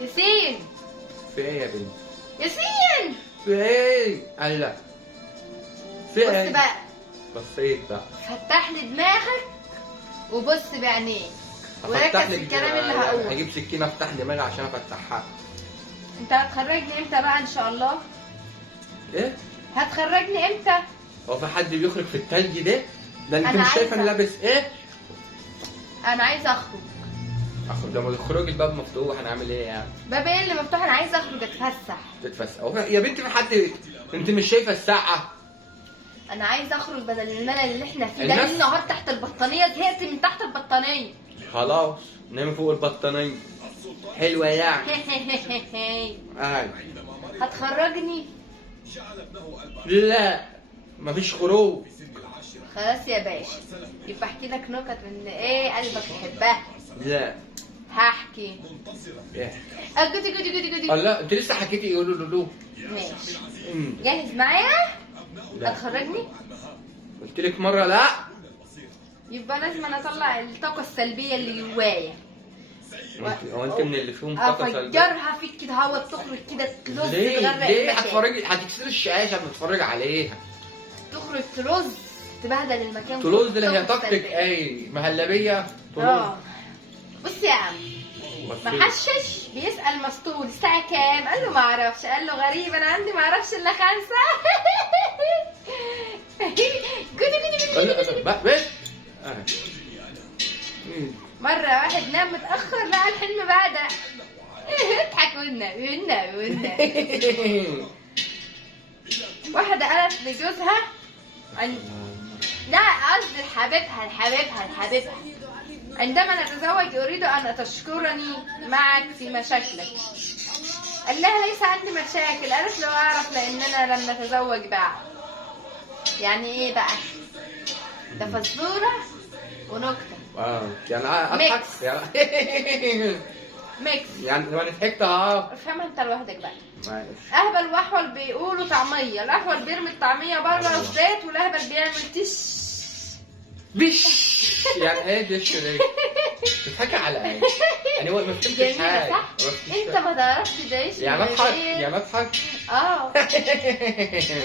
ياسين في ايه يا بنت؟ ياسين في ايه؟ قال لا في بص ايه؟ بقى، بصيت بقى. فتح لي دماغك وبص بعينيك وركز هفتح في لك الكلام اللي هقوله. هجيب سكينه افتح دماغي عشان افتحها. انت هتخرجني امتى بقى ان شاء الله؟ ايه؟ هتخرجني امتى؟ هو في حد بيخرج في التلج ده؟ ده انت أنا مش شايفه انا عايزة. لابس ايه؟ انا عايزه اخرج. اخرج لما تخرج الباب مفتوح هنعمل ايه يعني؟ باب ايه اللي مفتوح؟ انا عايزه اخرج اتفسح. تتفسح يا بنتي في حد؟ انت مش شايفه الساعه؟ انا عايزه اخرج بدل الملل اللي احنا فيه ده. الناس- ليل نهار تحت البطانيه، زهقت من تحت البطانيه. خلاص نام فوق البطانيه. حلوه يعني. ايوه. هتخرجني؟ لا مفيش خروج. خلاص يا باشا، يبقى احكي لك نكت من ايه قلبك يحبها. لا هحكي. ايه؟ جودي جودي جودي جودي. الله انت لسه حكيتي يقولوا له. ماشي، أمم. جاهز معايا؟ لا. هتخرجني؟ قلت لك مره لا. يبقى لازم انا اطلع الطاقه السلبيه اللي جوايا. هو انت من اللي فيهم طاقه سلبيه؟ افجرها فيك كده، هوا تخرج كده تلز ليه؟ تغرق ليه المكان. هتفرجي؟ هتكسري الشاشه بتتفرج عليها. تخرج تلز تبهدل المكان. تلوز اللي هي الطاقة طاقتك السلبية. ايه؟ مهلبيه تلوز. بص يا عم، محشش بيسأل مسطول الساعة كام؟ قال له ما اعرفش. قال له غريب، انا عندي ما اعرفش الا 5. بس مرة واحد نام متأخر لقى الحلم بدأ. اضحك والنبي. واحدة قالت لجوزها لا قصدي لحبيبها عندما نتزوج أريد أن تشكرني معك في مشاكلك. قال لها ليس عندي مشاكل. قالت له أعرف لأننا لم نتزوج بعد. يعني إيه بقى؟ ده فزورة ونكتة. يعني اضحك ميكس. يعني. ميكس. يعني لو انا ضحكت افهمها انت لوحدك بقى. معلش. اهبل واحول بيقولوا طعميه. الاحول بيرمي الطعميه بره الزيت، والاهبل بيعمل تش. بش يعني ايه دش ليه؟ بتضحكي على ايه؟ يعني هو ما فهمتش جميلة حاجه. صح؟ انت ما تعرفش تعيش من يعني اضحك غير. يعني اضحك.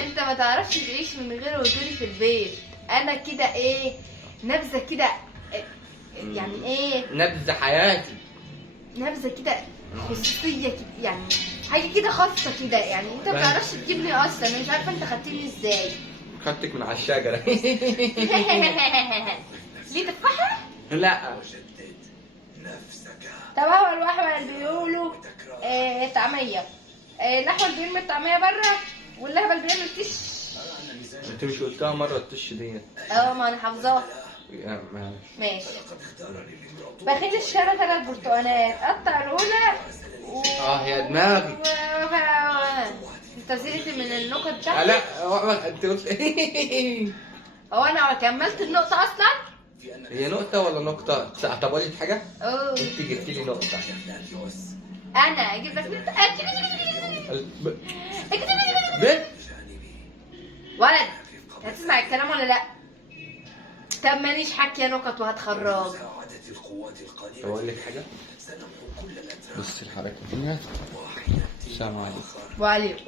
انت ما تعرفش تعيش من غير وجودي في البيت. انا كده ايه، نبذه كده، يعني ايه، نبذ حياتي. نبذه كده خصوصيه كده، يعني حاجه كده خاصه كده. يعني انت ما تعرفش تجيبني اصلا. انا مش عارفه انت خدتني ازاي. خدتك من على الشجره. ليه تفاحه؟ لا طب هو الوحوة بيقولوا طعمية. الأحول بيرمي الطعمية بره، واللهبل بيعمل تش. انت مش قلتها مره التش ديت؟ ما أنا حافظاها. ماشي. بخيل الشارع 3 برتقانات، قطع الأولى يا دماغي. أنت زهقت من النكت بتاعتي؟ لا انت قلت. هو أنا كملت النقطة أصلا؟ هي نقطة ولا نقطة؟ طب أقول لك حاجة؟ أوه. أنت جبت لي نقطة. أنا أجيب لك نقطة. ولد، هتسمع الكلام ولا لأ؟ طب ماليش حكي نكت وهتخرج. طب أقول لك حاجة؟ بص الحركة دي. السلام عليكم. وعليكم.